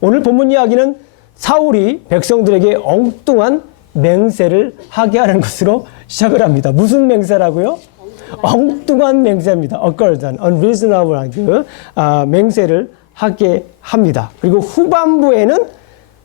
오늘 본문 이야기는 사울이 백성들에게 엉뚱한 맹세를 하게 하는 것으로 시작을 합니다. 무슨 맹세라고요? 엉뚱한 맹세입니다. occurred, unreasonable 맹세를 하게 합니다. 그리고 후반부에는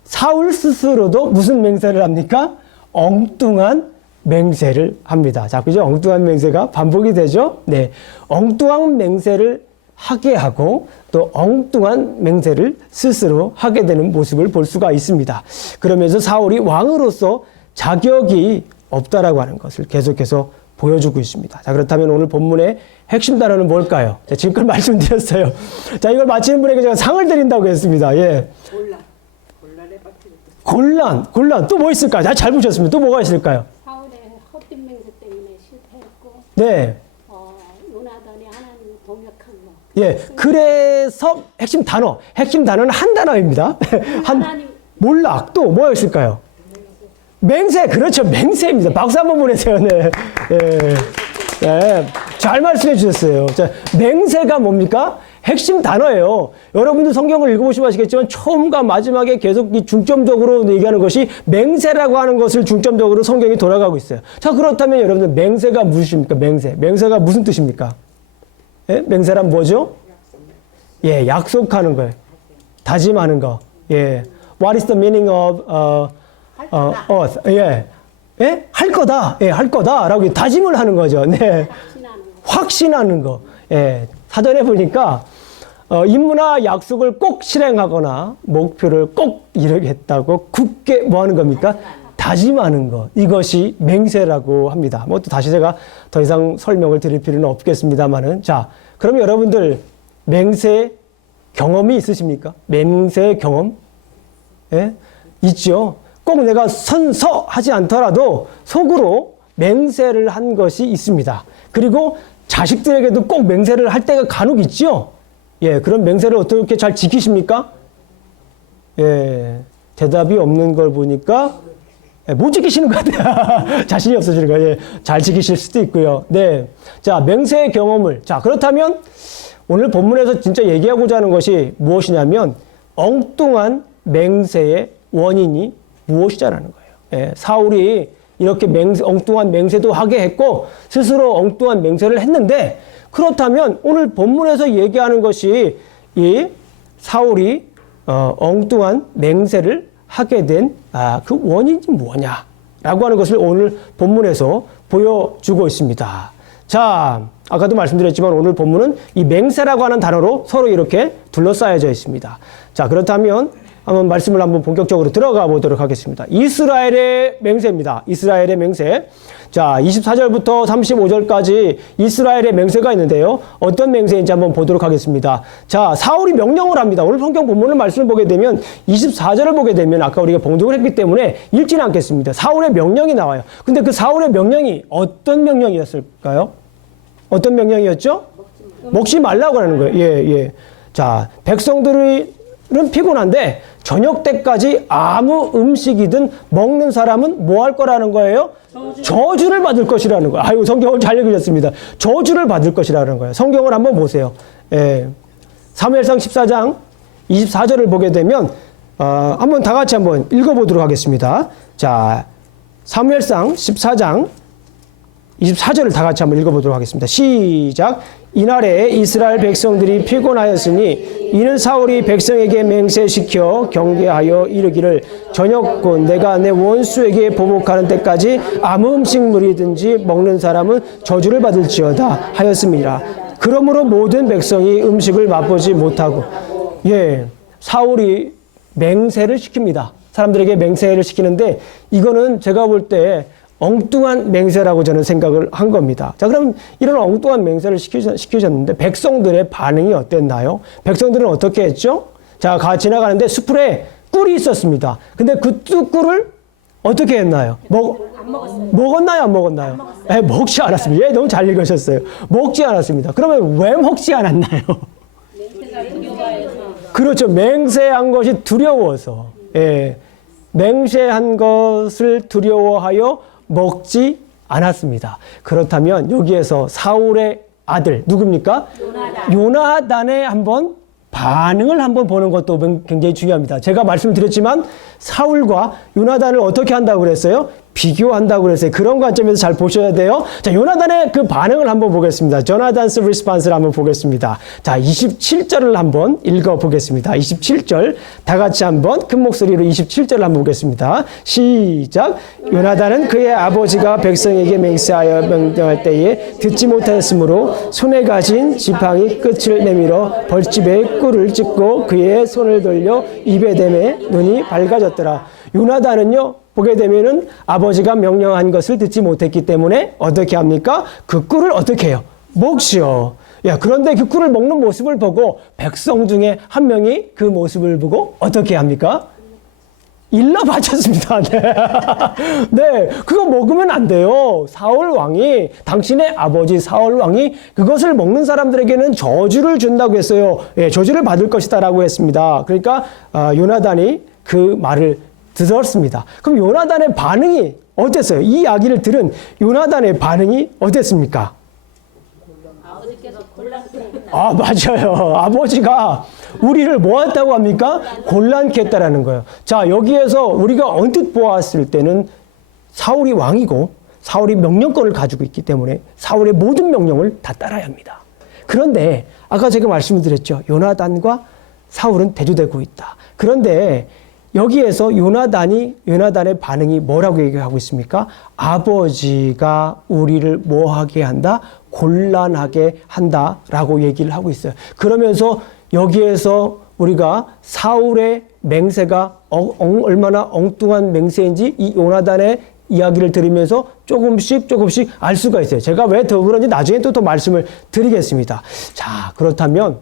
사울 스스로도 무슨 맹세를 합니까? 엉뚱한 맹세를 합니다. 자, 그죠? 엉뚱한 맹세가 반복이 되죠? 네. 엉뚱한 맹세를 하게 하고 또 엉뚱한 맹세를 스스로 하게 되는 모습을 볼 수가 있습니다. 그러면서 사울이 왕으로서 자격이 없다라고 하는 것을 계속해서 보여주고 있습니다. 자, 그렇다면 오늘 본문의 핵심 단어는 뭘까요? 자, 지금까지 말씀드렸어요. 자, 이걸 마치는 분에게 제가 상을 드린다고 했습니다. 예. 곤란. 또 뭐 있을까요? 잘 보셨습니다. 또 뭐가 있을까요? 사울의 헛된 맹세 때문에 실패했고, 네. 요나단이 하나님을 동역한 거. 예. 그래서 핵심 단어는 한 단어입니다. 몰락. 또 뭐가 있을까요? 맹세. 그렇죠. 맹세입니다. 박수 한번 보내세요. 네. 예. 네. 잘 말씀해 주셨어요. 자, 맹세가 뭡니까? 핵심 단어예요. 여러분들 성경을 읽어보시면 아시겠지만 처음과 마지막에 계속 이 중점적으로 얘기하는 것이 맹세라고 하는 것을 중점적으로 성경이 돌아가고 있어요. 자, 그렇다면 여러분들 맹세가 무엇입니까? 맹세가 무슨 뜻입니까? 예? 맹세란 뭐죠? 예, 약속하는 거예요. 다짐하는 거. 예. What is the meaning of oath? 예. 예? 할 거다. 예, 할 거다라고 다짐을 하는 거죠. 네. 확신하는 거. 예. 사전에 보니까 임무나 약속을 꼭 실행하거나 목표를 꼭 이루겠다고 굳게 뭐 하는 겁니까? 다짐하는 것. 이것이 맹세라고 합니다. 뭐 또 다시 제가 더 이상 설명을 드릴 필요는 없겠습니다만은. 자, 그럼 여러분들 맹세 경험이 있으십니까? 맹세 경험? 예? 있죠. 꼭 내가 선서하지 않더라도 속으로 맹세를 한 것이 있습니다. 그리고 자식들에게도 꼭 맹세를 할 때가 간혹 있죠? 예, 그런 맹세를 어떻게 잘 지키십니까? 예, 대답이 없는 걸 보니까 못 지키시는 것 같아요. 자신이 없어지는 거예요. 예, 잘 지키실 수도 있고요. 네. 자, 맹세의 경험을. 자, 그렇다면 오늘 본문에서 진짜 얘기하고자 하는 것이 무엇이냐면 엉뚱한 맹세의 원인이 무엇이냐라는 거예요. 예, 사울이 이렇게 엉뚱한 맹세도 하게 했고 스스로 엉뚱한 맹세를 했는데 그렇다면 오늘 본문에서 얘기하는 것이 이 사울이 엉뚱한 맹세를 하게 된 그 원인이 뭐냐라고 하는 것을 오늘 본문에서 보여주고 있습니다. 자, 아까도 말씀드렸지만 오늘 본문은 이 맹세라고 하는 단어로 서로 이렇게 둘러싸여져 있습니다. 자, 그렇다면 말씀을 한번 본격적으로 들어가 보도록 하겠습니다. 이스라엘의 맹세입니다. 이스라엘의 맹세. 자, 24절부터 35절까지 이스라엘의 맹세가 있는데요. 어떤 맹세인지 한번 보도록 하겠습니다. 자, 사울이 명령을 합니다. 오늘 성경 본문을 말씀을 보게 되면 24절을 보게 되면 아까 우리가 봉독을 했기 때문에 읽지는 않겠습니다. 사울의 명령이 나와요. 근데 그 사울의 명령이 어떤 명령이었을까요? 어떤 명령이었죠? 먹지 말라고 하는 거예요. 예. 자, 백성들은 피곤한데 저녁 때까지 아무 음식이든 먹는 사람은 뭐 할 거라는 거예요? 저주를 받을 것이라는 거예요. 아유, 성경을 잘 읽으셨습니다. 저주를 받을 것이라는 거예요. 성경을 한번 보세요. 예. 사무엘상 14장 24절을 보게 되면 한번 다 같이 한번 읽어보도록 하겠습니다. 자, 사무엘상 14장 24절을 다 같이 한번 읽어보도록 하겠습니다. 시작. 이날에 이스라엘 백성들이 피곤하였으니 이는 사울이 백성에게 맹세시켜 경계하여 이르기를 저녁곧 내가 내 원수에게 보복하는 때까지 아무 음식물이든지 먹는 사람은 저주를 받을지어다 하였습니다. 그러므로 모든 백성이 음식을 맛보지 못하고 예, 사울이 맹세를 시킵니다. 사람들에게 맹세를 시키는데 이거는 제가 볼 때 엉뚱한 맹세라고 저는 생각을 한 겁니다. 자, 그럼 이런 엉뚱한 맹세를 시키셨는데 백성들의 반응이 어땠나요? 백성들은 어떻게 했죠? 자, 지나가는데 수풀에 꿀이 있었습니다. 근데 그 꿀을 어떻게 했나요? 안 먹었어요. 먹었나요? 안 먹었나요? 네, 먹지 않았습니다. 예, 너무 잘 읽으셨어요. 먹지 않았습니다. 그러면 왜 먹지 않았나요? 그렇죠. 맹세한 것이 두려워서. 예, 맹세한 것을 두려워하여 먹지 않았습니다. 그렇다면 여기에서 사울의 아들 누굽니까? 요나단의 한번 반응을 한번 보는 것도 굉장히 중요합니다. 제가 말씀드렸지만 사울과 요나단을 어떻게 한다고 그랬어요? 비교한다고 그랬어요. 그런 관점에서 잘 보셔야 돼요. 자, 요나단의 그 반응을 한번 보겠습니다. Jonathan's response를 한번 보겠습니다. 자, 27절을 한번 읽어보겠습니다. 27절 다 같이 한번 큰 목소리로 27절을 한번 보겠습니다. 시작. 요나단은 그의 아버지가 백성에게 맹세하여 명령할 때에 듣지 못하였으므로 손에 가진 지팡이 끝을 내밀어 벌집에 꿀을 찍고 그의 손을 돌려 입에 대매 눈이 밝아졌더라. 요나단은요, 보게 되면은 아버지가 명령한 것을 듣지 못했기 때문에 어떻게 합니까? 그 꿀을 어떻게 해요? 먹지요. 야, 그런데 그 꿀을 먹는 모습을 보고 백성 중에 한 명이 그 모습을 보고 어떻게 합니까? 일러 바쳤습니다. 네. 네, 그거 먹으면 안 돼요. 사울 왕이, 당신의 아버지 사울 왕이 그것을 먹는 사람들에게는 저주를 준다고 했어요. 예, 저주를 받을 것이다라고 했습니다. 그러니까 요나단이 그 말을 들었습니다. 그럼 요나단의 반응이 어땠어요? 이 이야기를 들은 요나단의 반응이 어땠습니까? 아버지께서 곤란케 아, 맞아요. 아버지가 우리를 뭐 했다고 합니까? 곤란케 했다라는 거예요. 자, 여기에서 우리가 언뜻 보았을 때는 사울이 왕이고 사울이 명령권을 가지고 있기 때문에 사울의 모든 명령을 다 따라야 합니다. 그런데 아까 제가 말씀드렸죠. 요나단과 사울은 대조되고 있다. 그런데 여기에서 요나단의 반응이 뭐라고 얘기하고 있습니까? 아버지가 우리를 뭐 하게 한다? 곤란하게 한다라고 얘기를 하고 있어요. 그러면서 여기에서 우리가 사울의 맹세가 얼마나 엉뚱한 맹세인지 이 요나단의 이야기를 들으면서 조금씩 알 수가 있어요. 제가 왜 더 그런지 나중에 또 말씀을 드리겠습니다. 자, 그렇다면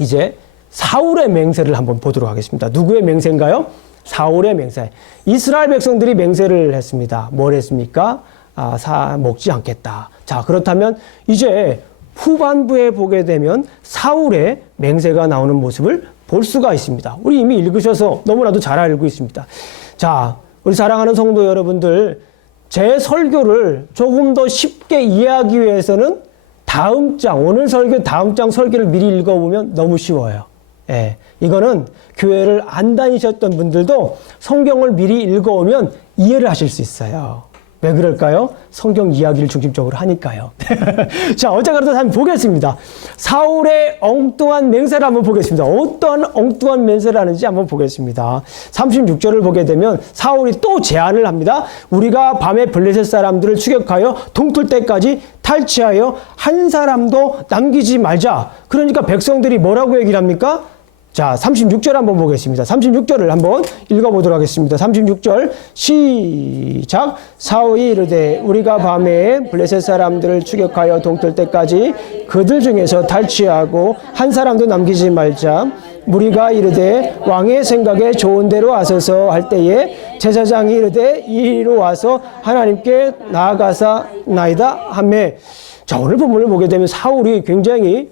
이제 사울의 맹세를 한번 보도록 하겠습니다. 누구의 맹세인가요? 사울의 맹세. 이스라엘 백성들이 맹세를 했습니다. 뭘 했습니까? 먹지 않겠다. 자, 그렇다면 이제 후반부에 보게 되면 사울의 맹세가 나오는 모습을 볼 수가 있습니다. 우리 이미 읽으셔서 너무나도 잘 알고 있습니다. 자, 우리 사랑하는 성도 여러분들, 제 설교를 조금 더 쉽게 이해하기 위해서는 다음 장, 오늘 설교 다음 장 설교를 미리 읽어보면 너무 쉬워요. 예, 이거는 교회를 안 다니셨던 분들도 성경을 미리 읽어오면 이해를 하실 수 있어요. 왜 그럴까요? 성경 이야기를 중심적으로 하니까요. 자, 어쨌거나 한번 보겠습니다. 사울의 엉뚱한 맹세를 한번 보겠습니다. 어떠한 엉뚱한 맹세를 하는지 한번 보겠습니다. 36절을 보게 되면 사울이 또 제안을 합니다. 우리가 밤에 블레셋 사람들을 추격하여 동틀 때까지 탈취하여 한 사람도 남기지 말자. 그러니까 백성들이 뭐라고 얘기를 합니까? 자, 36절 한번 보겠습니다. 36절을 한번 읽어보도록 하겠습니다. 36절 시작. 사울이 이르되 우리가 밤에 블레셋 사람들을 추격하여 동틀 때까지 그들 중에서 탈취하고 한 사람도 남기지 말자. 무리가 이르되 왕의 생각에 좋은 대로 하소서 할 때에 제사장이 이르되 이리로 와서 하나님께 나아가사나이다 하매. 자, 오늘 본문을 보게 되면 사울이 굉장히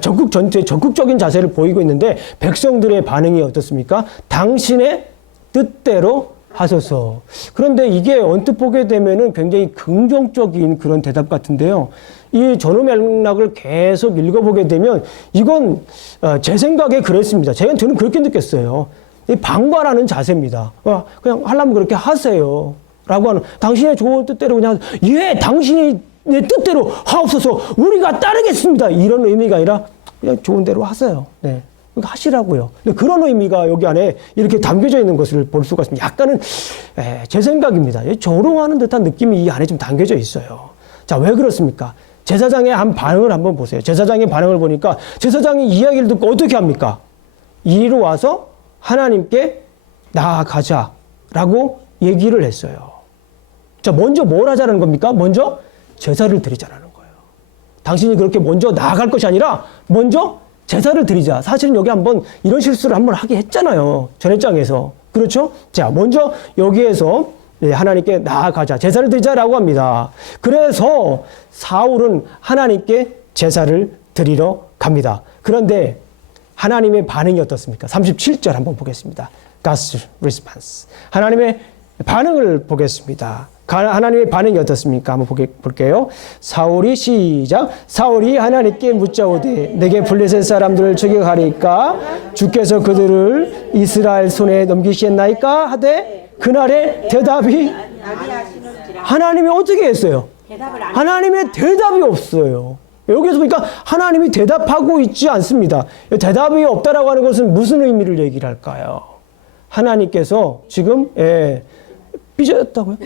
전국 전투에 적극적인 자세를 보이고 있는데 백성들의 반응이 어떻습니까? 당신의 뜻대로 하소서. 그런데 이게 언뜻 보게 되면은 굉장히 긍정적인 그런 대답 같은데요. 이 전후 맥락을 계속 읽어보게 되면 이건 제 생각에 그랬습니다. 저는 그렇게 느꼈어요. 이 방관하는 자세입니다. 그냥 하려면 그렇게 하세요. 라고 하는, 당신의 좋은 뜻대로 그냥, 예, 당신이 내 뜻대로 하옵소서, 우리가 따르겠습니다. 이런 의미가 아니라 그냥 좋은 대로 하세요. 네. 하시라고요. 그런 의미가 여기 안에 이렇게 담겨져 있는 것을 볼 수가 있습니다. 약간은 제 생각입니다. 조롱하는 듯한 느낌이 이 안에 좀 담겨져 있어요. 자, 왜 그렇습니까? 제사장의 한 반응을 한번 보세요. 제사장의 반응을 보니까 제사장이 이야기를 듣고 어떻게 합니까? 이리로 와서 하나님께 나아가자라고 얘기를 했어요. 자, 먼저 뭘 하자는 겁니까? 먼저 제사를 드리자라는 거예요. 당신이 그렇게 먼저 나아갈 것이 아니라 먼저 제사를 드리자. 사실은 여기 한번 이런 실수를 한번 하게 했잖아요. 전회장에서. 그렇죠? 자, 먼저 여기에서 하나님께 나아가자. 제사를 드리자라고 합니다. 그래서 사울은 하나님께 제사를 드리러 갑니다. 그런데 하나님의 반응이 어떻습니까? 37절 한번 보겠습니다. God's response. 하나님의 반응을 보겠습니다. 하나님의 반응이 어떻습니까? 한번 볼게요. 사울이 시작. 사울이 하나님께 묻자오되 내게 블레셋 사람들을 저격하리까 주께서 그들을 이스라엘 손에 넘기시겠나이까 하되 그날에 대답이 하나님이 어떻게 했어요? 하나님의 대답이 없어요. 여기서 보니까 하나님이 대답하고 있지 않습니다. 대답이 없다라고 하는 것은 무슨 의미를 얘기를 할까요? 하나님께서 지금 삐졌다고요?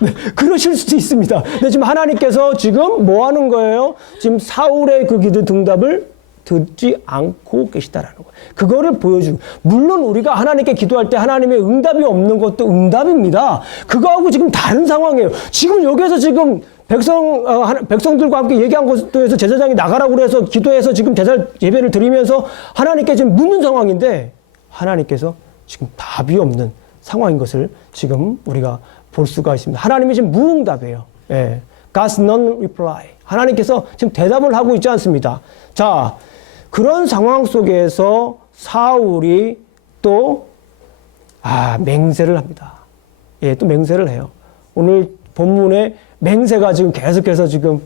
네, 그러실 수도 있습니다. 근데 지금 하나님께서 지금 뭐 하는 거예요? 지금 사울의 그 기도 응답을 듣지 않고 계시다라는 거예요. 그거를 보여주고, 물론 우리가 하나님께 기도할 때 하나님의 응답이 없는 것도 응답입니다. 그거하고 지금 다른 상황이에요. 지금 여기에서 지금 백성들과 함께 얘기한 곳에서 제사장이 나가라고 그래서 기도해서 지금 제사 예배를 드리면서 하나님께 지금 묻는 상황인데 하나님께서 지금 답이 없는 상황인 것을 지금 우리가 볼 수가 있습니다. 하나님이 지금 무응답이에요. 예. God's non-reply. 하나님께서 지금 대답을 하고 있지 않습니다. 자, 그런 상황 속에서 사울이 또 맹세를 합니다. 예, 또 맹세를 해요. 오늘 본문에 맹세가 지금 계속해서 지금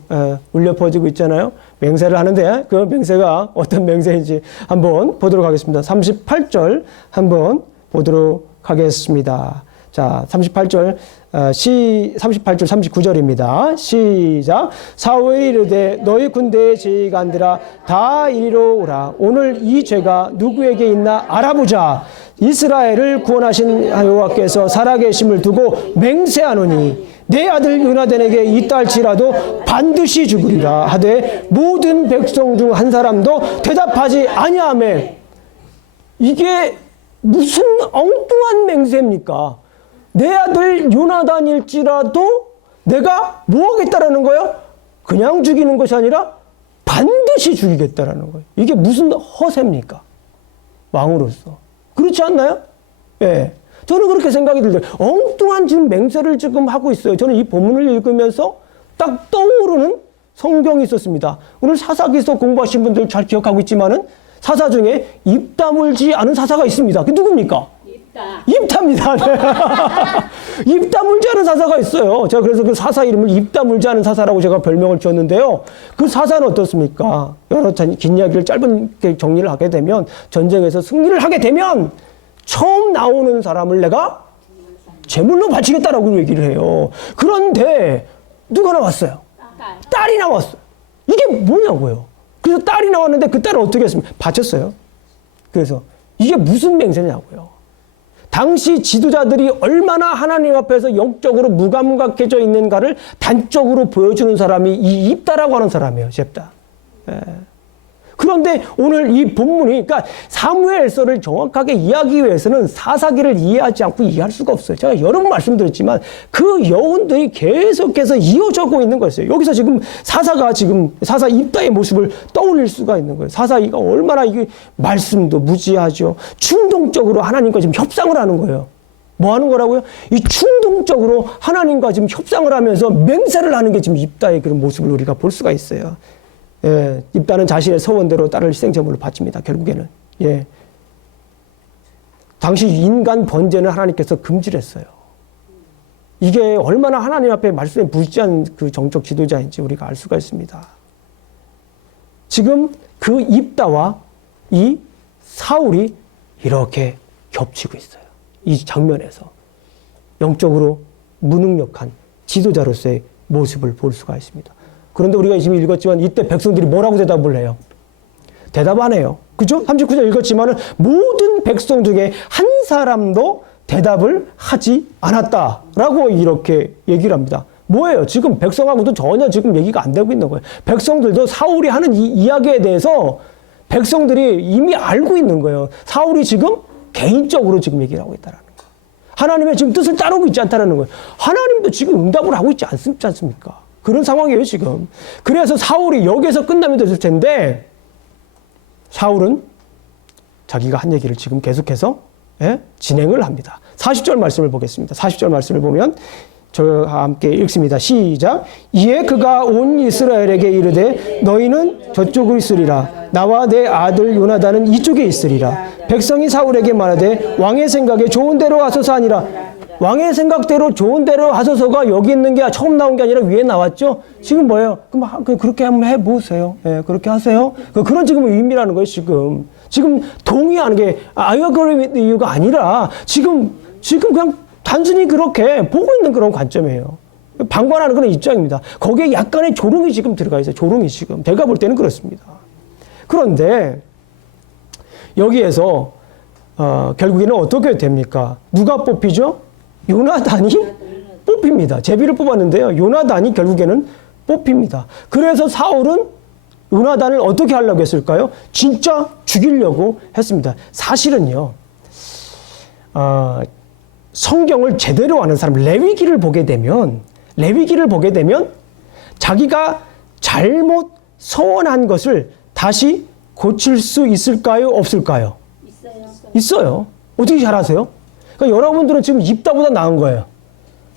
울려 퍼지고 있잖아요. 맹세를 하는데 그 맹세가 어떤 맹세인지 한번 보도록 하겠습니다. 38절 한번 보도록 하겠습니다. 자, 38절 39절입니다. 시작. 사울이 이르되 너희 군대의 지휘관들아 다 이리로 오라. 오늘 이 죄가 누구에게 있나 알아보자. 이스라엘을 구원하신 여호와께서 살아계심을 두고 맹세하노니 내 아들 요나단에게 있다 할지라도 반드시 죽으리라 하되 모든 백성 중 한 사람도 대답하지 아니하매. 이게 무슨 엉뚱한 맹세입니까? 내 아들 요나단일지라도 내가 뭐 하겠다라는 거예요? 그냥 죽이는 것이 아니라 반드시 죽이겠다라는 거예요. 이게 무슨 허세입니까? 왕으로서. 그렇지 않나요? 예. 저는 그렇게 생각이 들어요. 엉뚱한 지금 맹세를 지금 하고 있어요. 저는 이 본문을 읽으면서 딱 떠오르는 성경이 있었습니다. 오늘 사사기서 공부하신 분들 잘 기억하고 있지만은 사사 중에 입 다물지 않은 사사가 있습니다. 그게 누굽니까? 입 다입니다. 네. 입 다물지 않은 사사가 있어요. 제가 그래서 그 사사 이름을 입 다물지 않은 사사라고 제가 별명을 지었는데요. 그 사사는 어떻습니까? 여러 긴 이야기를 짧게 정리를 하게 되면 전쟁에서 승리를 하게 되면 처음 나오는 사람을 내가 제물로 바치겠다라고 얘기를 해요. 그런데 누가 나왔어요? 딸이 나왔어요. 이게 뭐냐고요? 그래서 딸이 나왔는데 그 딸을 어떻게 했습니까? 바쳤어요. 그래서 이게 무슨 맹세냐고요? 당시 지도자들이 얼마나 하나님 앞에서 영적으로 무감각해져 있는가를 단적으로 보여주는 사람이 이 입다라고 하는 사람이에요. 잽다. 예. 그런데 오늘 이 본문이, 그러니까 사무엘서를 정확하게 이해하기 위해서는 사사기를 이해하지 않고 이해할 수가 없어요. 제가 여러 번 말씀드렸지만 그 여운들이 계속해서 이어져고 있는 거였어요. 여기서 지금 사사가 지금 사사 입다의 모습을 떠올릴 수가 있는 거예요. 사사이가 얼마나 이게 말씀도 무지하죠. 충동적으로 하나님과 지금 협상을 하는 거예요. 뭐 하는 거라고요? 이 충동적으로 하나님과 지금 협상을 하면서 맹세를 하는 게 지금 입다의 그런 모습을 우리가 볼 수가 있어요. 예, 입다는 자신의 서원대로 딸을 희생제물로 바칩니다. 결국에는. 예. 당시 인간 번제는 하나님께서 금지를 했어요. 이게 얼마나 하나님 앞에 말씀에 무지한 그 정적 지도자인지 우리가 알 수가 있습니다. 지금 그 입다와 이 사울이 이렇게 겹치고 있어요. 이 장면에서. 영적으로 무능력한 지도자로서의 모습을 볼 수가 있습니다. 그런데 우리가 지금 읽었지만 이때 백성들이 뭐라고 대답을 해요? 대답 안 해요. 그죠? 39절 읽었지만은 모든 백성 중에 한 사람도 대답을 하지 않았다라고 이렇게 얘기를 합니다. 뭐예요? 지금 백성하고도 전혀 지금 얘기가 안 되고 있는 거예요. 백성들도 사울이 하는 이 이야기에 대해서 백성들이 이미 알고 있는 거예요. 사울이 지금 개인적으로 지금 얘기를 하고 있다는 거예요. 하나님의 지금 뜻을 따르고 있지 않다는 거예요. 하나님도 지금 응답을 하고 있지 않습니까? 그런 상황이에요, 지금. 그래서 사울이 여기에서 끝나면 됐을 텐데, 사울은 자기가 한 얘기를 지금 계속해서 진행을 합니다. 40절 말씀을 보겠습니다. 40절 말씀을 보면, 저와 함께 읽습니다. 시작. 이에 그가 온 이스라엘에게 이르되 너희는 저쪽에 있으리라. 나와 내 아들 요나단은 이쪽에 있으리라. 백성이 사울에게 말하되 왕의 생각에 좋은 대로 하소서 하니라. 왕의 생각대로 좋은 대로 하소서가 여기 있는 게 처음 나온 게 아니라 위에 나왔죠. 지금 뭐예요? 그럼 그렇게 한번 해보세요. 예, 그렇게 하세요. 그런 지금 의미라는 거예요. 지금 동의하는 게 I agree with you가 아니라 지금 그냥 단순히 그렇게 보고 있는 그런 관점이에요. 방관하는 그런 입장입니다. 거기에 약간의 조롱이 지금 들어가 있어요. 조롱이 지금. 제가 볼 때는 그렇습니다. 그런데 여기에서 결국에는 어떻게 됩니까? 누가 뽑히죠? 요나단이 뽑힙니다. 제비를 뽑았는데요. 요나단이 결국에는 뽑힙니다. 그래서 사울은 요나단을 어떻게 하려고 했을까요? 진짜 죽이려고 했습니다. 사실은요. 성경을 제대로 아는 사람, 레위기를 보게 되면 자기가 잘못 서원한 것을 다시 고칠 수 있을까요? 없을까요? 있어요. 어떻게 잘하세요? 그러니까 여러분들은 지금 입다보다 나은 거예요.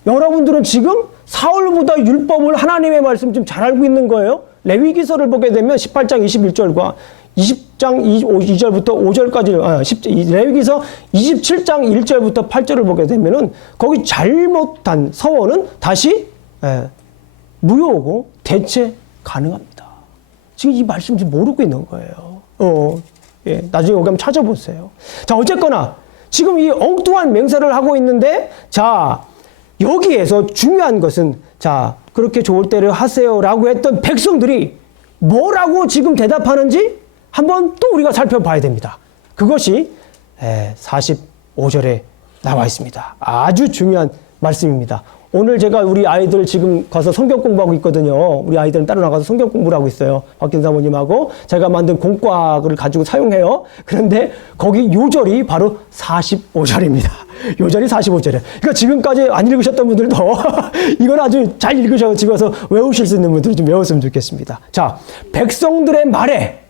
여러분들은 지금 사울보다 율법을 하나님의 말씀 좀 잘 알고 있는 거예요. 레위기서를 보게 되면 18장 21절과 20장 2절부터 5절까지, 레위기서 27장 1절부터 8절을 보게 되면은 거기 잘못한 서원은 다시 무효고 대체 가능합니다. 지금 이 말씀 좀 모르고 있는 거예요. 나중에 여기 한번 찾아보세요. 자, 어쨌거나 지금 이 엉뚱한 맹세를 하고 있는데, 자, 여기에서 중요한 것은, 자, 그렇게 좋을 때를 하세요라고 했던 백성들이 뭐라고 지금 대답하는지 한번 또 우리가 살펴봐야 됩니다. 그것이 45절에 나와 있습니다. 아주 중요한 말씀입니다. 오늘 제가 우리 아이들 지금 가서 성경 공부하고 있거든요. 우리 아이들은 따로 나가서 성경 공부를 하고 있어요. 박긴 사모님하고 제가 만든 공과를 가지고 사용해요. 그런데 거기 요절이 바로 45절입니다. 요절이 45절이에요. 그러니까 지금까지 안 읽으셨던 분들도 이걸 아주 잘 읽으셔서 집에 와서 외우실 수 있는 분들은 좀 외웠으면 좋겠습니다. 자, 백성들의 말에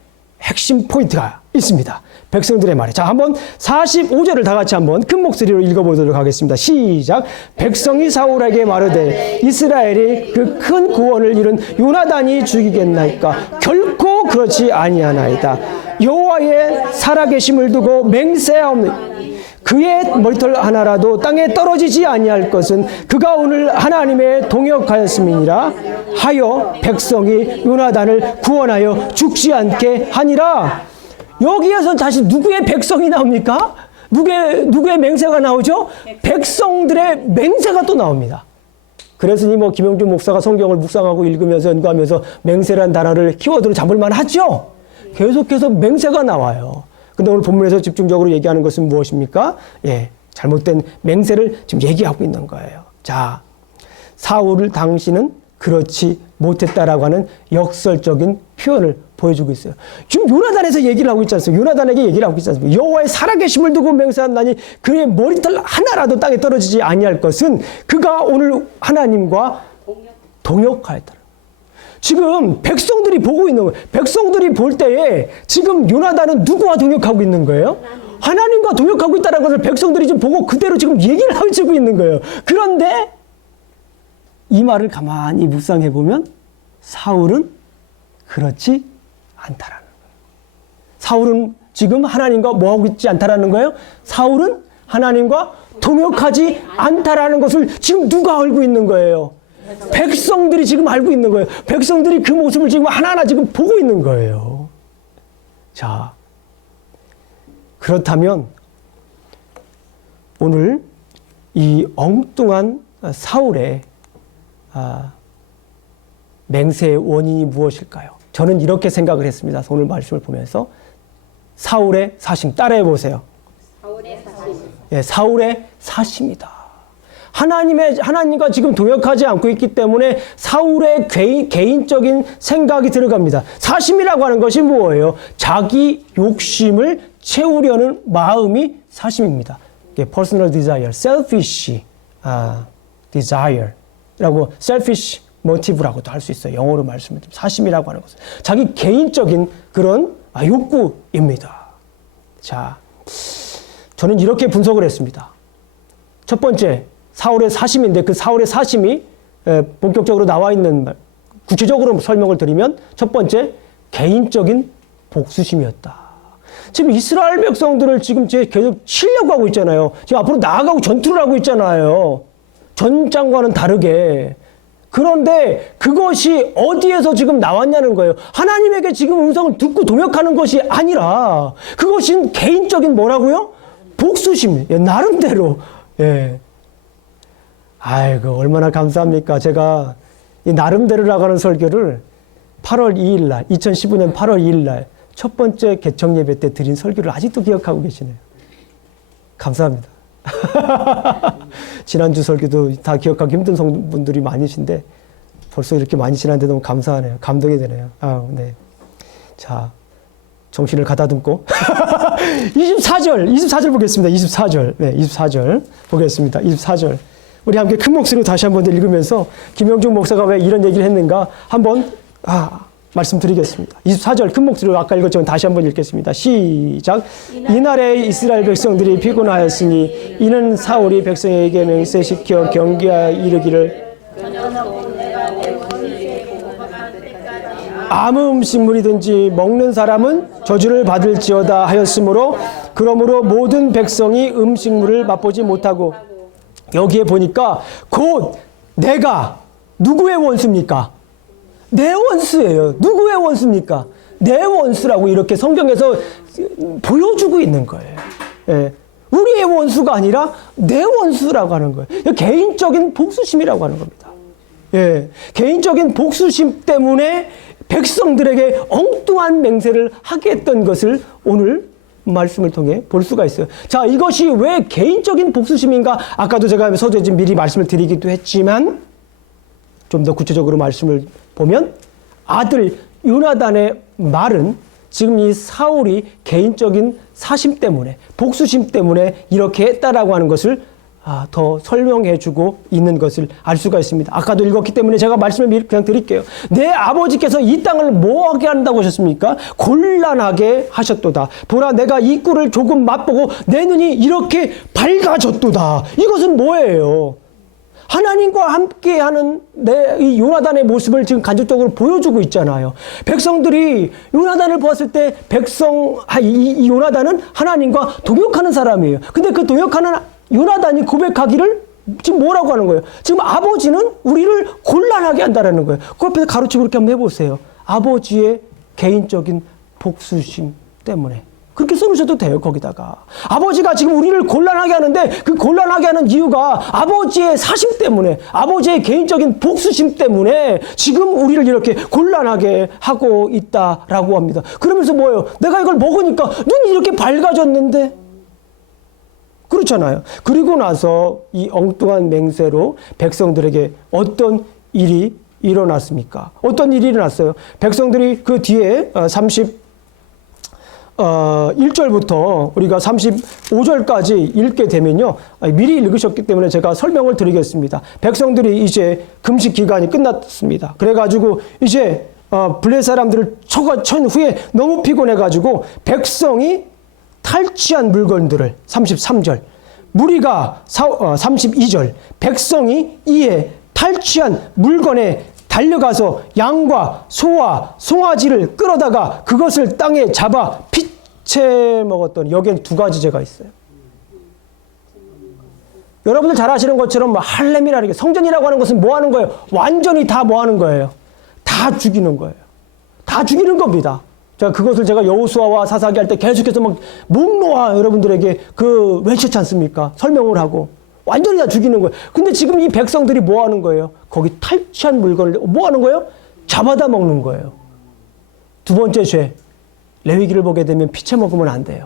핵심 포인트가 있습니다. 백성들의 말에. 자, 한번 45절을 다 같이 한번 큰 목소리로 읽어보도록 하겠습니다. 시작. 백성이 사울에게 말하되 이스라엘이 그 큰 구원을 이룬 요나단이 죽이겠나이까? 결코 그렇지 아니하나이다. 여호와의 살아계심을 두고 맹세하옵니 그의 머리털 하나라도 땅에 떨어지지 아니할 것은 그가 오늘 하나님의 동역하였음이니라 하여 백성이 요나단을 구원하여 죽지 않게 하니라. 여기에서 다시 누구의 백성이 나옵니까? 누구의 맹세가 나오죠? 백성들의 맹세가 또 나옵니다. 그래서 뭐 김영준 목사가 성경을 묵상하고 읽으면서 연구하면서 맹세란 단어를 키워드로 잡을 만하죠. 계속해서 맹세가 나와요. 근데 오늘 본문에서 집중적으로 얘기하는 것은 무엇입니까? 잘못된 맹세를 지금 얘기하고 있는 거예요. 자, 사울 당시는 그렇지 못했다라고 하는 역설적인 표현을 보여주고 있어요. 지금 요나단에서 얘기를 하고 있지 않습니까? 요나단에게 얘기를 하고 있지 않습니까? 여호와의 살아계심을 두고 맹세한다니 그의 머리털 하나라도 땅에 떨어지지 아니할 것은 그가 오늘 하나님과 동역하였다. 지금 백성들이 보고 있는 거예요. 백성들이 볼 때에 지금 요나단은 누구와 동역하고 있는 거예요? 하나님과 동역하고 있다는 것을 백성들이 지금 보고 그대로 지금 얘기를 하고 있는 거예요. 그런데 이 말을 가만히 묵상해 보면 사울은 그렇지 않다라는 거예요. 사울은 지금 하나님과 뭐하고 있지 않다라는 거예요? 사울은 하나님과 동역하지 않다라는 것을 지금 누가 알고 있는 거예요? 백성들이 지금 알고 있는 거예요. 백성들이 그 모습을 지금 하나하나 지금 보고 있는 거예요. 자, 그렇다면 오늘 이 엉뚱한 사울의 맹세의 원인이 무엇일까요? 저는 이렇게 생각을 했습니다. 오늘 말씀을 보면서 사울의 사심 따라해 보세요. 사울의 사심. 사울의 사심이다. 하나님과 지금 동역하지 않고 있기 때문에 사울의 개인적인 생각이 들어갑니다. 사심이라고 하는 것이 뭐예요? 자기 욕심을 채우려는 마음이 사심입니다. personal desire, selfish desire라고 selfish motive라고도 할 수 있어요. 영어로 말씀을 드리면 사심이라고 하는 것은 자기 개인적인 그런 욕구입니다. 자, 저는 이렇게 분석을 했습니다. 첫 번째, 사울의 사심인데 그 사울의 사심이 본격적으로 나와 있는 말, 구체적으로 설명을 드리면 첫 번째, 개인적인 복수심이었다. 지금 이스라엘 백성들을 지금 계속 치려고 하고 있잖아요. 지금 앞으로 나아가고 전투를 하고 있잖아요. 전장과는 다르게. 그런데 그것이 어디에서 지금 나왔냐는 거예요. 하나님에게 지금 음성을 듣고 동역하는 것이 아니라 그것은 개인적인 뭐라고요? 복수심. 예, 나름대로. 예. 아이고, 얼마나 감사합니까. 제가 이 나름대로라고 하는 설교를 8월 2일 날, 2015년 8월 2일 날 첫 번째 개청 예배 때 드린 설교를 아직도 기억하고 계시네요. 감사합니다. 지난주 설교도 다 기억하기 힘든 성분들이 많으신데 벌써 이렇게 많이 지났는데 너무 감사하네요. 감동이 되네요. 네. 자, 정신을 가다듬고 24절 보겠습니다. 24절. 네, 24절 보겠습니다. 24절. 우리 함께 큰 목소리로 다시 한번 읽으면서 김영중 목사가 왜 이런 얘기를 했는가 한번 말씀드리겠습니다. 24절 큰 목소리로 아까 읽었지만 다시 한번 읽겠습니다. 시작. 이날에 이스라엘 백성들이 피곤하였으니 이는 사울이 백성에게 맹세시켜 경계하여 이르기를 아무 음식물이든지 먹는 사람은 저주를 받을지어다 하였으므로 그러므로 모든 백성이 음식물을 맛보지 못하고 여기에 보니까 곧 내가 누구의 원수입니까? 내 원수예요. 누구의 원수입니까? 내 원수라고 이렇게 성경에서 보여주고 있는 거예요. 예. 우리의 원수가 아니라 내 원수라고 하는 거예요. 개인적인 복수심이라고 하는 겁니다. 예. 개인적인 복수심 때문에 백성들에게 엉뚱한 맹세를 하게 했던 것을 오늘 말씀을 통해 볼 수가 있어요. 자, 이것이 왜 개인적인 복수심인가? 아까도 제가 서두에 미리 말씀을 드리기도 했지만 좀 더 구체적으로 말씀을 보면 아들 요나단의 말은 지금 이 사울이 개인적인 사심 때문에 복수심 때문에 이렇게 했다라고 하는 것을 더 설명해주고 있는 것을 알 수가 있습니다. 아까도 읽었기 때문에 제가 말씀을 그냥 드릴게요. 내 아버지께서 이 땅을 뭐하게 한다고 하셨습니까? 곤란하게 하셨도다. 보라, 내가 이 꿀을 조금 맛보고 내 눈이 이렇게 밝아졌도다. 이것은 뭐예요? 하나님과 함께하는 이 요나단의 모습을 지금 간접적으로 보여주고 있잖아요. 백성들이 요나단을 보았을 때 이 요나단은 하나님과 동역하는 사람이에요. 근데 그 동역하는 요나단이 고백하기를 지금 뭐라고 하는 거예요? 지금 아버지는 우리를 곤란하게 한다라는 거예요. 그 앞에서 가로치고 이렇게 한번 해보세요. 아버지의 개인적인 복수심 때문에. 그렇게 써놓으셔도 돼요, 거기다가. 아버지가 지금 우리를 곤란하게 하는데 그 곤란하게 하는 이유가 아버지의 사심 때문에, 아버지의 개인적인 복수심 때문에 지금 우리를 이렇게 곤란하게 하고 있다라고 합니다. 그러면서 뭐예요? 내가 이걸 먹으니까 눈이 이렇게 밝아졌는데? 그렇잖아요. 그리고 나서 이 엉뚱한 맹세로 백성들에게 어떤 일이 일어났습니까? 어떤 일이 일어났어요? 백성들이 그 뒤에 1절부터 우리가 35절까지 읽게 되면요. 미리 읽으셨기 때문에 제가 설명을 드리겠습니다. 백성들이 이제 금식 기간이 끝났습니다. 그래가지고 이제 블레 사람들을 천 후에 너무 피곤해가지고 백성이 탈취한 물건들을 33절, 무리가 32절, 백성이 이에 탈취한 물건에 달려가서 양과 소와 송아지를 끌어다가 그것을 땅에 잡아 피채 먹었더니 여기엔 두 가지 죄가 있어요. 여러분들 잘 아시는 것처럼 할렘이라는 게 성전이라고 하는 것은 뭐 하는 거예요? 완전히 다 뭐 하는 거예요? 다 죽이는 거예요. 다 죽이는 겁니다. 그것을 제가 여호수아와 사사기 할 때 계속해서 목노아 여러분들에게 외쳤지 않습니까? 설명을 하고. 완전히 다 죽이는 거예요. 근데 지금 이 백성들이 뭐 하는 거예요? 거기 탈취한 물건을 뭐 하는 거예요? 잡아다 먹는 거예요. 두 번째 죄. 레위기를 보게 되면 피채 먹으면 안 돼요.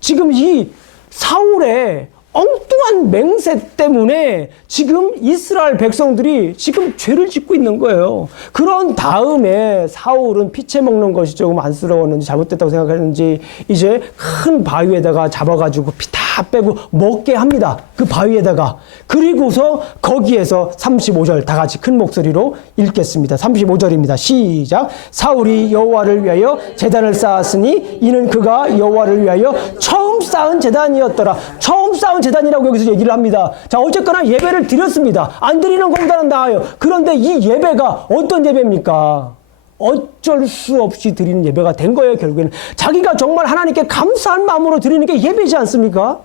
지금 이 사울의 엉뚱한 맹세 때문에 지금 이스라엘 백성들이 지금 죄를 짓고 있는 거예요. 그런 다음에 사울은 피채 먹는 것이 조금 안쓰러웠는지 잘못됐다고 생각했는지 이제 큰 바위에다가 잡아가지고 피 다 빼고 먹게 합니다. 그 바위에다가. 그리고서 거기에서 35절 다 같이 큰 목소리로 읽겠습니다. 35절입니다. 시작. 사울이 여호와를 위하여 제단을 쌓았으니 이는 그가 여호와를 위하여 처음 쌓은 제단이었더라. 처음 쌓은 재단이라고 여기서 얘기를 합니다. 자, 어쨌거나 예배를 드렸습니다. 안 드리는 것보다는 나아요. 그런데 이 예배가 어떤 예배입니까? 어쩔 수 없이 드리는 예배가 된 거예요, 결국에는. 자기가 정말 하나님께 감사한 마음으로 드리는 게 예배지 않습니까?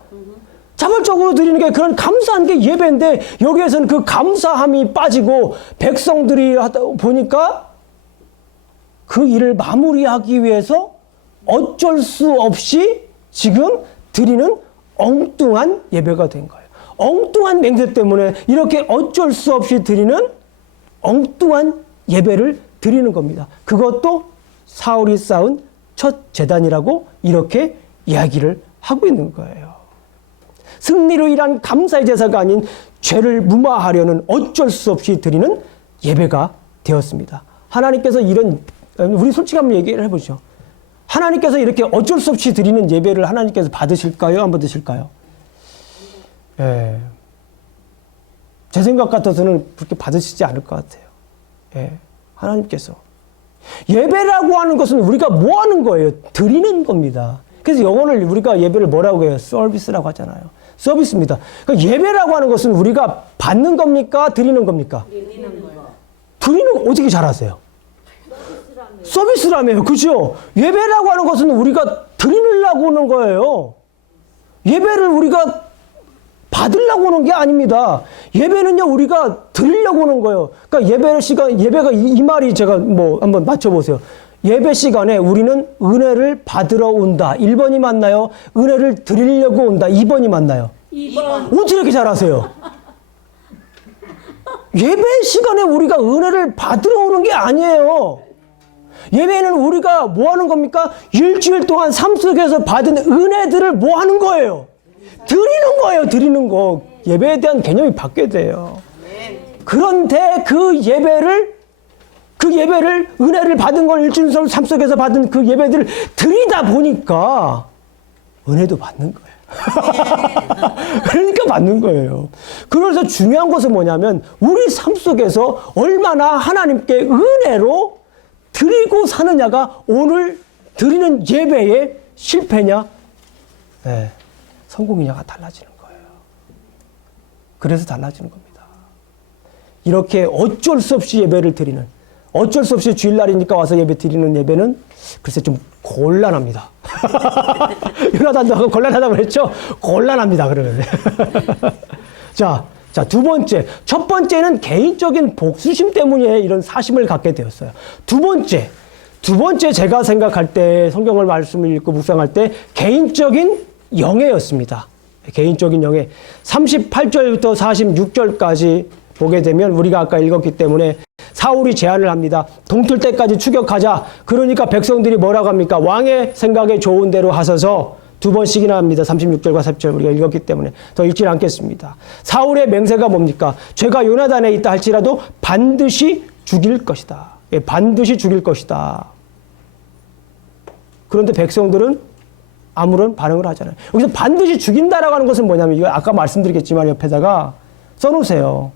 자발적으로 드리는 게 그런 감사한 게 예배인데, 여기에서는 그 감사함이 빠지고 백성들이 하다 보니까 그 일을 마무리하기 위해서 어쩔 수 없이 지금 드리는 엉뚱한 예배가 된 거예요. 엉뚱한 맹세 때문에 이렇게 어쩔 수 없이 드리는 엉뚱한 예배를 드리는 겁니다. 그것도 사울이 쌓은 첫 제단이라고 이렇게 이야기를 하고 있는 거예요. 승리로 일한 감사의 제사가 아닌 죄를 무마하려는 어쩔 수 없이 드리는 예배가 되었습니다. 하나님께서 우리 솔직히 한번 얘기를 해보죠. 하나님께서 이렇게 어쩔 수 없이 드리는 예배를 하나님께서 받으실까요? 안 받으실까요? 예. 제 생각 같아서는 그렇게 받으시지 않을 것 같아요. 예. 하나님께서. 예배라고 하는 것은 우리가 뭐 하는 거예요? 드리는 겁니다. 그래서 영어를 우리가 예배를 뭐라고 해요? 서비스라고 하잖아요. 서비스입니다. 그러니까 예배라고 하는 것은 우리가 받는 겁니까? 드리는 겁니까? 드리는 거 어떻게 잘하세요? 서비스라며요. 그죠? 예배라고 하는 것은 우리가 드리려고 하는 거예요. 예배를 우리가 받으려고 하는 게 아닙니다. 예배는요, 우리가 드리려고 하는 거예요. 그러니까 예배가 이 말이 제가 뭐 한번 맞춰보세요. 예배 시간에 우리는 은혜를 받으러 온다. 1번이 맞나요? 은혜를 드리려고 온다. 2번이 맞나요? 2번. 어떻게 이렇게 잘하세요? 예배 시간에 우리가 은혜를 받으러 오는 게 아니에요. 예배는 우리가 뭐 하는 겁니까? 일주일 동안 삶 속에서 받은 은혜들을 뭐 하는 거예요? 드리는 거예요, 드리는 거. 예배에 대한 개념이 바뀌어야 돼요. 그런데 그 예배를 은혜를 받은 걸 일주일 삶 속에서 받은 그 예배들을 드리다 보니까 은혜도 받는 거예요. 그러니까 받는 거예요. 그래서 중요한 것은 뭐냐면 우리 삶 속에서 얼마나 하나님께 은혜로 드리고 사느냐가 오늘 드리는 예배의 실패냐, 네, 성공이냐가 달라지는 거예요. 그래서 달라지는 겁니다. 이렇게 어쩔 수 없이 예배를 드리는, 어쩔 수 없이 주일날이니까 와서 예배 드리는 예배는 글쎄 좀 곤란합니다. 요나단도 하고 곤란하다고 그랬죠? 곤란합니다, 그러면. 자, 두 번째. 첫 번째는 개인적인 복수심 때문에 이런 사심을 갖게 되었어요. 두 번째 제가 생각할 때, 성경을 말씀을 읽고 묵상할 때 개인적인 영예였습니다. 개인적인 영예. 38절부터 46절까지 보게 되면 우리가 아까 읽었기 때문에 사울이 제안을 합니다. 동틀 때까지 추격하자. 그러니까 백성들이 뭐라고 합니까? 왕의 생각에 좋은 대로 하소서. 두 번씩이나 합니다. 36절과 40절 우리가 읽었기 때문에 더 읽지 않겠습니다. 사울의 맹세가 뭡니까? 죄가 요나단에 있다 할지라도 반드시 죽일 것이다. 예, 반드시 죽일 것이다. 그런데 백성들은 아무런 반응을 하잖아요. 여기서 반드시 죽인다라고 하는 것은 뭐냐면, 이거 아까 말씀드리겠지만 옆에다가 써놓으세요.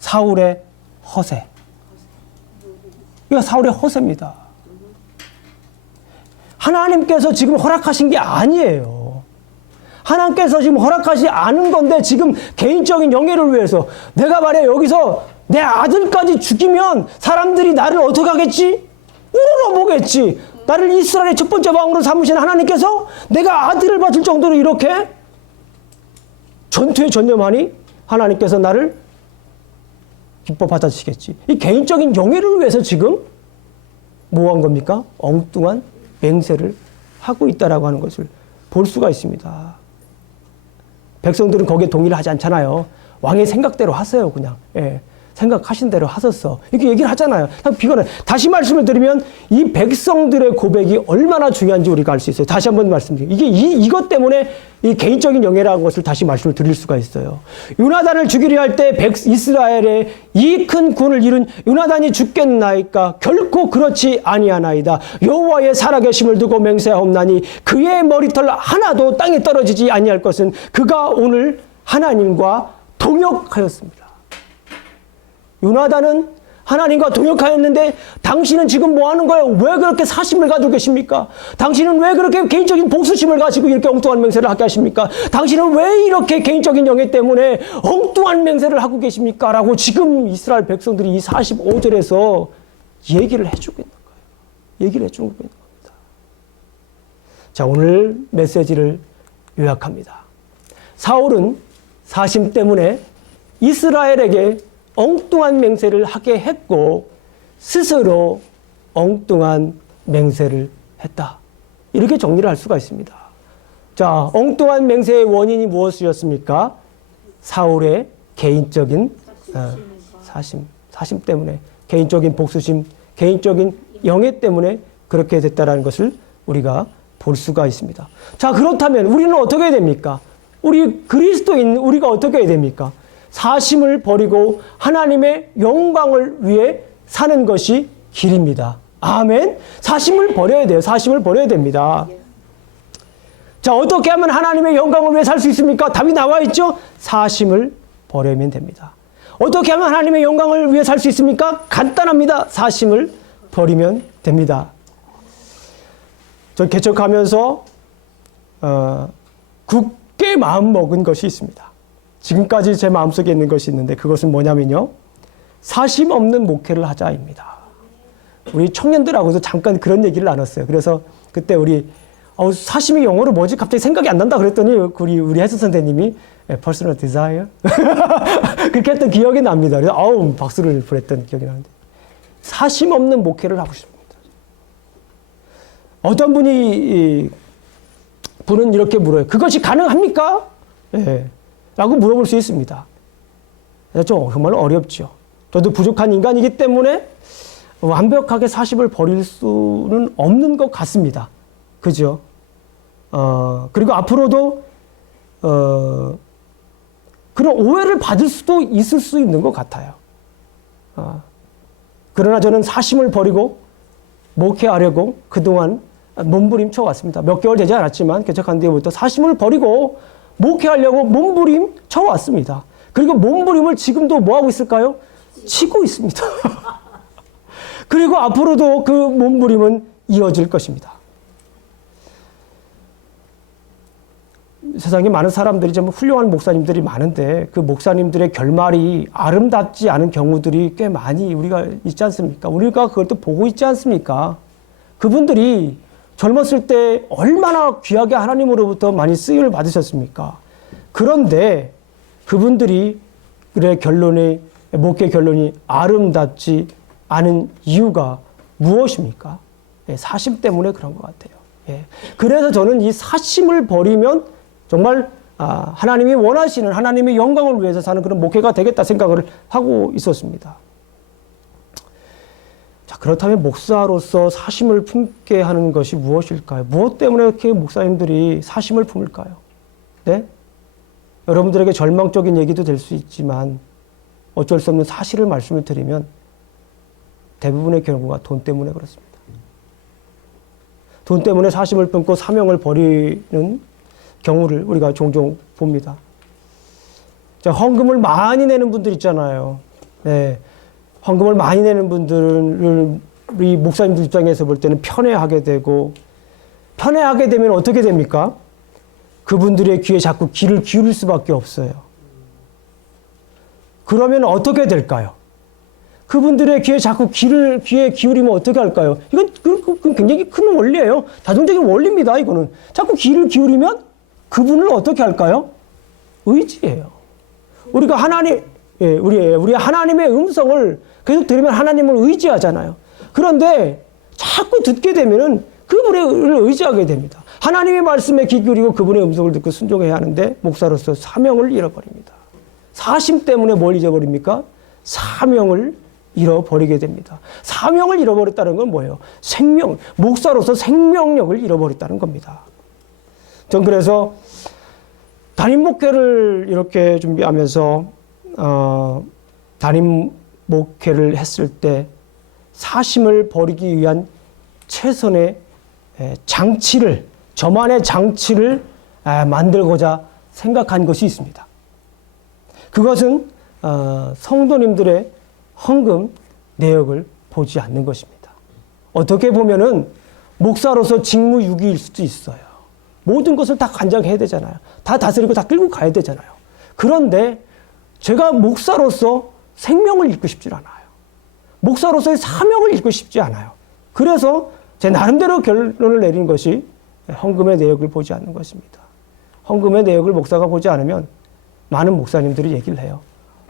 사울의 허세. 이거 사울의 허세입니다. 하나님께서 지금 허락하신 게 아니에요. 하나님께서 지금 허락하지 않은 건데 지금 개인적인 영예를 위해서 내가 말이야 여기서 내 아들까지 죽이면 사람들이 나를 어떻게 하겠지? 우러러보겠지. 나를 이스라엘의 첫 번째 왕으로 삼으신 하나님께서 내가 아들을 바칠 정도로 이렇게 전투에 전념하니 하나님께서 나를 기뻐 받아주시겠지. 이 개인적인 영예를 위해서 지금 뭐 한 겁니까? 엉뚱한 맹세를 하고 있다라고 하는 것을 볼 수가 있습니다. 백성들은 거기에 동의를 하지 않잖아요. 왕의 생각대로 하세요, 그냥. 예. 생각하신 대로 하셨어. 이렇게 얘기를 하잖아요. 비관해. 다시 말씀을 드리면 이 백성들의 고백이 얼마나 중요한지 우리가 알 수 있어요. 다시 한번 말씀드릴게요. 이것 때문에 이 개인적인 영예라는 것을 다시 말씀을 드릴 수가 있어요. 요나단을 죽이려 할 때 이스라엘의 이 큰 군을 이룬 요나단이 죽겠나이까? 결코 그렇지 아니하나이다. 여호와의 살아계심을 두고 맹세하옵나니 그의 머리털 하나도 땅에 떨어지지 아니할 것은 그가 오늘 하나님과 동역하였습니다. 요나단은 하나님과 동역하였는데 당신은 지금 뭐 하는 거예요? 왜 그렇게 사심을 가지고 계십니까? 당신은 왜 그렇게 개인적인 복수심을 가지고 이렇게 엉뚱한 맹세를 하게 하십니까? 당신은 왜 이렇게 개인적인 영예 때문에 엉뚱한 맹세를 하고 계십니까? 라고 지금 이스라엘 백성들이 이 45절에서 얘기를 해주고 있는 거예요. 얘기를 해주고 있는 겁니다. 자, 오늘 메시지를 요약합니다. 사울은 사심 때문에 이스라엘에게 엉뚱한 맹세를 하게 했고 스스로 엉뚱한 맹세를 했다. 이렇게 정리를 할 수가 있습니다. 자, 엉뚱한 맹세의 원인이 무엇이었습니까? 사울의 개인적인 사심 때문에, 개인적인 복수심, 개인적인 영예 때문에 그렇게 됐다라는 것을 우리가 볼 수가 있습니다. 자, 그렇다면 우리는 어떻게 해야 됩니까? 우리 그리스도인 우리가 어떻게 해야 됩니까? 사심을 버리고 하나님의 영광을 위해 사는 것이 길입니다. 아멘. 사심을 버려야 돼요. 사심을 버려야 됩니다. 자, 어떻게 하면 하나님의 영광을 위해 살 수 있습니까? 답이 나와 있죠? 사심을 버리면 됩니다. 어떻게 하면 하나님의 영광을 위해 살 수 있습니까? 간단합니다. 사심을 버리면 됩니다. 저 개척하면서 굳게 마음 먹은 것이 있습니다. 지금까지 제 마음속에 있는 것이 있는데 그것은 뭐냐면요. 사심 없는 목회를 하자입니다. 우리 청년들하고도 잠깐 그런 얘기를 나눴어요. 그래서 그때 우리 사심이 영어로 뭐지? 갑자기 생각이 안 난다 그랬더니 우리 혜수 선생님이 personal desire 그렇게 했던 기억이 납니다. 그래서 박수를 보냈던 기억이 나는데 사심 없는 목회를 하고 싶습니다. 어떤 분은 이렇게 물어요. 그것이 가능합니까? 네. 라고 물어볼 수 있습니다. 정말 어렵죠. 저도 부족한 인간이기 때문에 완벽하게 사심을 버릴 수는 없는 것 같습니다. 그죠? 그리고 앞으로도 그런 오해를 받을 수도 있을 수 있는 것 같아요. 그러나 저는 사심을 버리고 목회하려고 그동안 몸부림쳐 왔습니다. 몇 개월 되지 않았지만 개척한 뒤부터 사심을 버리고 목회하려고 몸부림쳐 왔습니다. 그리고 몸부림을 지금도 뭐하고 있을까요? 치고 있습니다. 그리고 앞으로도 그 몸부림은 이어질 것입니다. 세상에 많은 사람들이 좀 훌륭한 목사님들이 많은데 그 목사님들의 결말이 아름답지 않은 경우들이 꽤 많이 우리가 있지 않습니까? 우리가 그걸 또 보고 있지 않습니까? 그분들이 젊었을 때 얼마나 귀하게 하나님으로부터 많이 쓰임을 받으셨습니까? 그런데 그분들이 목회 결론이 아름답지 않은 이유가 무엇입니까? 사심 때문에 그런 것 같아요. 그래서 저는 이 사심을 버리면 정말 하나님이 원하시는 하나님의 영광을 위해서 사는 그런 목회가 되겠다 생각을 하고 있었습니다. 자, 그렇다면 목사로서 사심을 품게 하는 것이 무엇일까요? 무엇 때문에 이렇게 목사님들이 사심을 품을까요? 네? 여러분들에게 절망적인 얘기도 될 수 있지만 어쩔 수 없는 사실을 말씀을 드리면 대부분의 경우가 돈 때문에 그렇습니다. 돈 때문에 사심을 품고 사명을 버리는 경우를 우리가 종종 봅니다. 자, 헌금을 많이 내는 분들 있잖아요. 네. 헌금을 많이 내는 분들을 우리 목사님들 입장에서 볼 때는 편애하게 되고, 편애하게 되면 어떻게 됩니까? 그분들의 귀에 자꾸 귀를 기울일 수밖에 없어요. 그러면 어떻게 될까요? 그분들의 귀에 자꾸 귀에 기울이면 어떻게 할까요? 이건 굉장히 큰 원리예요. 자동적인 원리입니다, 이거는. 자꾸 귀를 기울이면 그분을 어떻게 할까요? 의지해요. 우리가 우리 하나님의 음성을 계속 들으면 하나님을 의지하잖아요. 그런데 자꾸 듣게 되면은 그분을 의지하게 됩니다. 하나님의 말씀에 귀 기울이고 그분의 음성을 듣고 순종해야 하는데 목사로서 사명을 잃어버립니다. 사심 때문에 뭘 잊어버립니까? 사명을 잃어버리게 됩니다. 사명을 잃어버렸다는 건 뭐예요? 목사로서 생명력을 잃어버렸다는 겁니다. 전 그래서 담임 목회를 이렇게 준비하면서 담임 목회를 했을 때 사심을 버리기 위한 최선의 장치를, 저만의 장치를 만들고자 생각한 것이 있습니다. 그것은 성도님들의 헌금 내역을 보지 않는 것입니다. 어떻게 보면은 목사로서 직무유기일 수도 있어요. 모든 것을 다 관장해야 되잖아요. 다 다스리고 다 끌고 가야 되잖아요. 그런데 제가 목사로서 생명을 잃고 싶지 않아요. 목사로서의 사명을 잃고 싶지 않아요. 그래서 제 나름대로 결론을 내린 것이 헌금의 내역을 보지 않는 것입니다. 헌금의 내역을 목사가 보지 않으면 많은 목사님들이 얘기를 해요.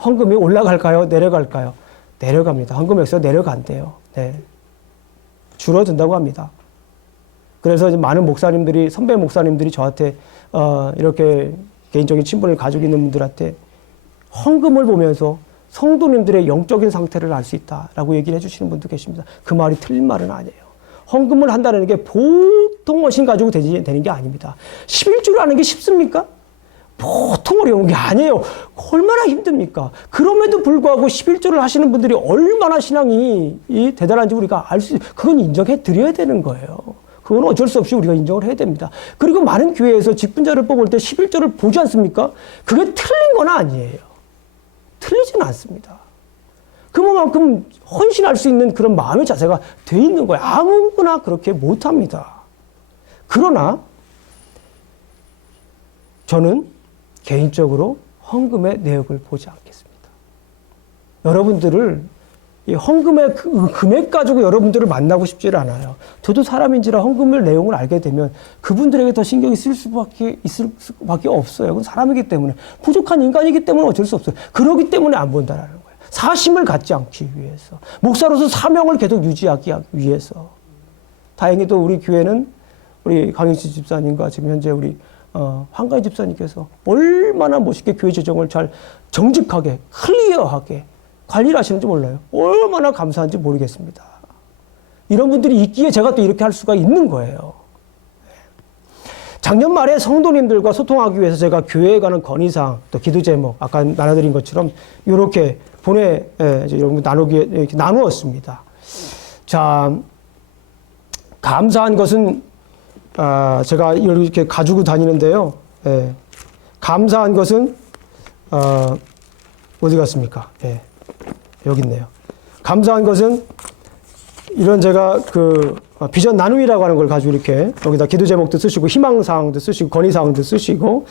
헌금이 올라갈까요? 내려갈까요? 내려갑니다. 헌금 액수가 내려간대요. 네. 줄어든다고 합니다. 그래서 이제 많은 목사님들이, 선배 목사님들이 저한테 이렇게 개인적인 친분을 가지고 있는 분들한테 헌금을 보면서 성도님들의 영적인 상태를 알 수 있다라고 얘기를 해주시는 분도 계십니다. 그 말이 틀린 말은 아니에요. 헌금을 한다는 게 보통 머신 가지고 되는 게 아닙니다. 11주를 하는 게 쉽습니까? 보통 어려운 게 아니에요. 얼마나 힘듭니까? 그럼에도 불구하고 11조를 하시는 분들이 얼마나 신앙이 대단한지 우리가 알 수, 그건 인정해 드려야 되는 거예요. 그건 어쩔 수 없이 우리가 인정을 해야 됩니다. 그리고 많은 교회에서 직분자를 뽑을 때 11조를 보지 않습니까? 그게 틀린 건 아니에요. 틀리지는 않습니다. 그만큼 헌신할 수 있는 그런 마음의 자세가 돼 있는 거예요. 아무거나 그렇게 못합니다. 그러나 저는 개인적으로 헌금의 내역을 보지 않겠습니다. 여러분들을 이 헌금의 금액 가지고 여러분들을 만나고 싶지 않아요. 저도 사람인지라 헌금의 내용을 알게 되면 그분들에게 더 신경이 쓸 수밖에 없어요. 그건 사람이기 때문에, 부족한 인간이기 때문에 어쩔 수 없어요. 그러기 때문에 안 본다라는 거예요. 사심을 갖지 않기 위해서, 목사로서 사명을 계속 유지하기 위해서. 다행히도 우리 교회는 우리 강인수 집사님과 지금 현재 우리 황가희 집사님께서 얼마나 멋있게 교회 재정을 잘 정직하게 클리어하게 관리를 하시는지 몰라요. 얼마나 감사한지 모르겠습니다. 이런 분들이 있기에 제가 또 이렇게 할 수가 있는 거예요. 작년 말에 성도님들과 소통하기 위해서 제가 교회에 가는 건의사항, 또 기도 제목, 아까 나눠드린 것처럼 이렇게 여러분 이렇게 나누었습니다. 자, 감사한 것은 제가 이렇게 가지고 다니는데요. 감사한 것은 어디 갔습니까? 여기 있네요. 감사한 것은 이런 제가 비전 나눔이라고 하는 걸 가지고 이렇게 여기다 기도 제목도 쓰시고 희망사항도 쓰시고 건의사항도 쓰시고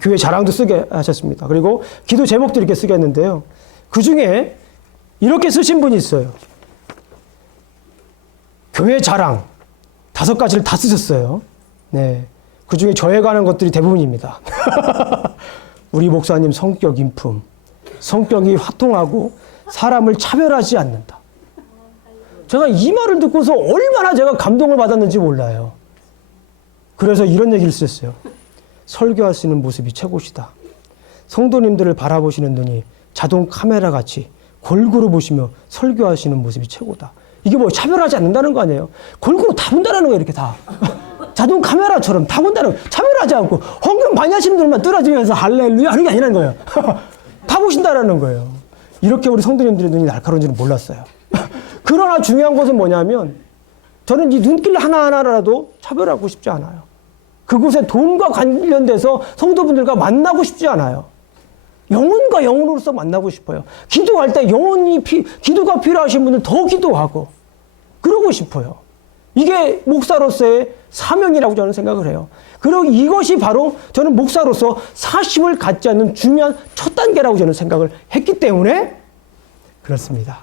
교회 자랑도 쓰게 하셨습니다. 그리고 기도 제목도 이렇게 쓰게 했는데요. 그 중에 이렇게 쓰신 분이 있어요. 교회 자랑 5가지를 다 쓰셨어요. 네. 그 중에 저에 관한 것들이 대부분입니다. 우리 목사님 성격 인품, 성격이 화통하고 사람을 차별하지 않는다. 제가 이 말을 듣고서 얼마나 제가 감동을 받았는지 몰라요. 그래서 이런 얘기를 쓰셨어요. 설교하시는 모습이 최고시다. 성도님들을 바라보시는 눈이 자동 카메라 같이 골고루 보시며 설교하시는 모습이 최고다. 이게 뭐 차별하지 않는다는 거 아니에요? 골고루 다 본다는 거예요, 이렇게 다. 자동 카메라처럼 다 본다는 거예요. 차별하지 않고 헌금 많이 하시는 분들만 떨어지면서 할렐루야 하는 게 아니라는 거예요. 다 보신다라는 거예요. 이렇게 우리 성도님들의 눈이 날카로운 줄은 몰랐어요. 그러나 중요한 것은 뭐냐면 저는 이 눈길 하나하나라도 차별하고 싶지 않아요. 그곳에 돈과 관련돼서 성도분들과 만나고 싶지 않아요. 영혼과 영혼으로서 만나고 싶어요. 기도할 때 기도가 필요하신 분은 더 기도하고 그러고 싶어요. 이게 목사로서의 사명이라고 저는 생각을 해요. 그리고 이것이 바로 저는 목사로서 사심을 갖지 않는 중요한 첫 단계라고 저는 생각을 했기 때문에 그렇습니다.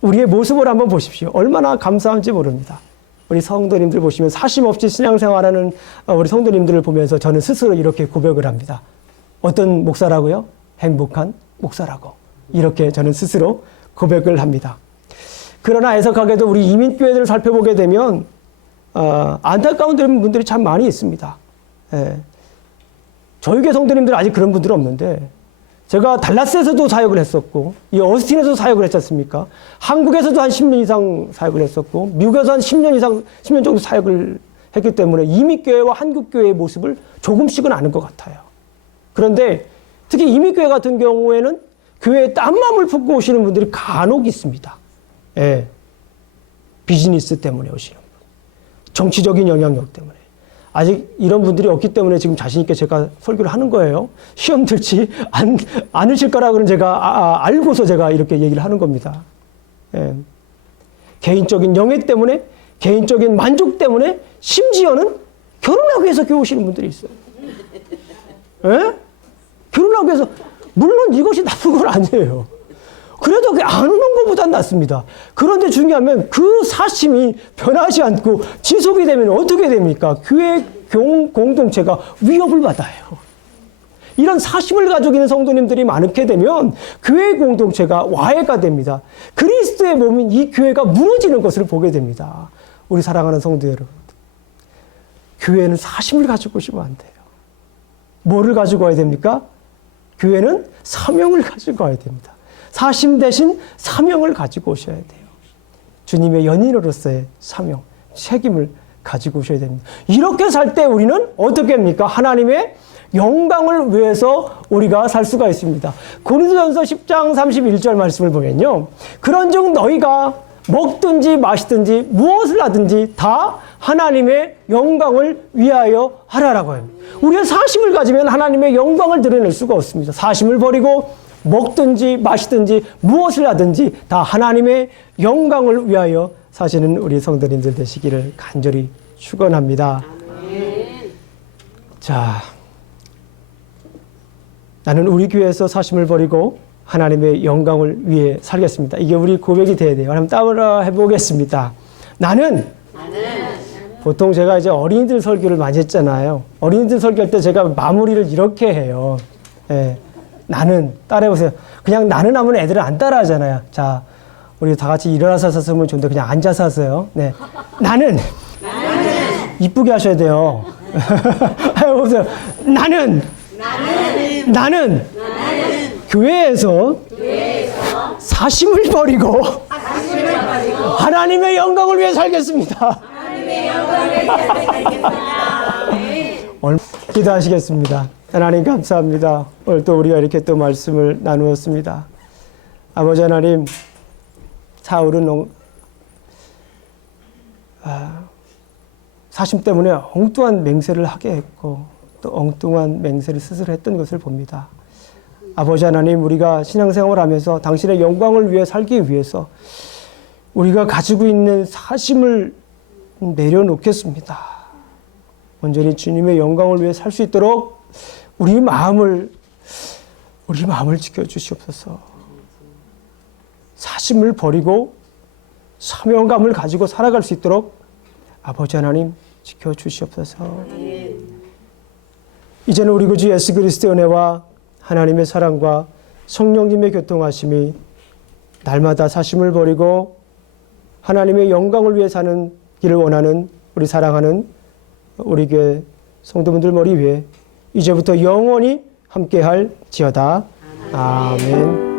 우리의 모습을 한번 보십시오. 얼마나 감사한지 모릅니다. 우리 성도님들 보시면 사심 없이 신앙생활하는 우리 성도님들을 보면서 저는 스스로 이렇게 고백을 합니다. 어떤 목사라고요? 행복한 목사라고. 이렇게 저는 스스로 고백을 합니다. 그러나 애석하게도 우리 이민교회들을 살펴보게 되면 안타까운 분들이 참 많이 있습니다. 저희 교회 성도님들 아직 그런 분들은 없는데 제가 달라스에서도 사역을 했었고 이 어스틴에서도 사역을 했지 않습니까? 한국에서도 한 10년 이상 사역을 했었고 미국에서 한 10년 정도 사역을 했기 때문에 이민교회와 한국교회의 모습을 조금씩은 아는 것 같아요. 그런데 특히 이민교회 같은 경우에는 교회에 딴마음을 품고 오시는 분들이 간혹 있습니다. 비즈니스 때문에 오시는 분, 정치적인 영향력 때문에 아직 이런 분들이 없기 때문에 지금 자신 있게 제가 설교를 하는 거예요. 시험 들지 않으실 거라고는 제가 알고서 제가 이렇게 얘기를 하는 겁니다. 예. 개인적인 영예 때문에, 개인적인 만족 때문에, 심지어는 결혼하기 위해서 교회 오시는 분들이 있어요. 예? 결혼하기 위해서, 물론 이것이 나쁜 건 아니에요. 그래도 안 오는 것보단 낫습니다. 그런데 중요하면 그 사심이 변하지 않고 지속이 되면 어떻게 됩니까? 교회 공동체가 위협을 받아요. 이런 사심을 가지고 있는 성도님들이 많게 되면 교회 공동체가 와해가 됩니다. 그리스도의 몸인 이 교회가 무너지는 것을 보게 됩니다. 우리 사랑하는 성도 여러분. 교회는 사심을 가지고 오시면 안 돼요. 뭐를 가지고 와야 됩니까? 교회는 사명을 가지고 와야 됩니다. 사심 대신 사명을 가지고 오셔야 돼요. 주님의 연인으로서의 사명, 책임을 가지고 오셔야 됩니다. 이렇게 살 때 우리는 어떻게 합니까? 하나님의 영광을 위해서 우리가 살 수가 있습니다. 고린도전서 10장 31절 말씀을 보면요. 그런즉 너희가 먹든지 마시든지 무엇을 하든지 다 하나님의 영광을 위하여 하라라고 합니다. 우리가 사심을 가지면 하나님의 영광을 드러낼 수가 없습니다. 사심을 버리고 먹든지 마시든지 무엇을 하든지 다 하나님의 영광을 위하여 사시는 우리 성도님들 되시기를 간절히 축원합니다. 자, 나는 우리 교회에서 사심을 버리고 하나님의 영광을 위해 살겠습니다. 이게 우리 고백이 돼야 돼요. 한번 따라 해보겠습니다. 나는 보통 제가 이제 어린이들 설교를 많이 했잖아요. 어린이들 설교할 때 제가 마무리를 이렇게 해요. 예. 나는 따라해보세요. 그냥 나는 하면 애들은 안 따라하잖아요. 자, 우리 다 같이 일어나서 하면 좋은데 그냥 앉아서 하세요. 네, 나는 이쁘게 하셔야 돼요. 해보세요. 나는 교회에서 사심을 버리고 하나님의 영광을 위해 살겠습니다. 기도하시겠습니다. 하나님 감사합니다. 오늘 또 우리가 이렇게 또 말씀을 나누었습니다. 아버지 하나님, 사울은 사심 때문에 엉뚱한 맹세를 하게 했고 또 엉뚱한 맹세를 스스로 했던 것을 봅니다. 아버지 하나님, 우리가 신앙생활을 하면서 당신의 영광을 위해 살기 위해서 우리가 가지고 있는 사심을 내려놓겠습니다. 온전히 주님의 영광을 위해 살 수 있도록 우리 마음을 지켜주시옵소서. 사심을 버리고 사명감을 가지고 살아갈 수 있도록 아버지 하나님 지켜주시옵소서. 이제는 우리 구주 예수 그리스도의 은혜와 하나님의 사랑과 성령님의 교통하심이 날마다 사심을 버리고 하나님의 영광을 위해 사는 길을 원하는 우리 사랑하는 우리 교회 성도분들 머리 위에 이제부터 영원히 함께할 지어다. 아멘.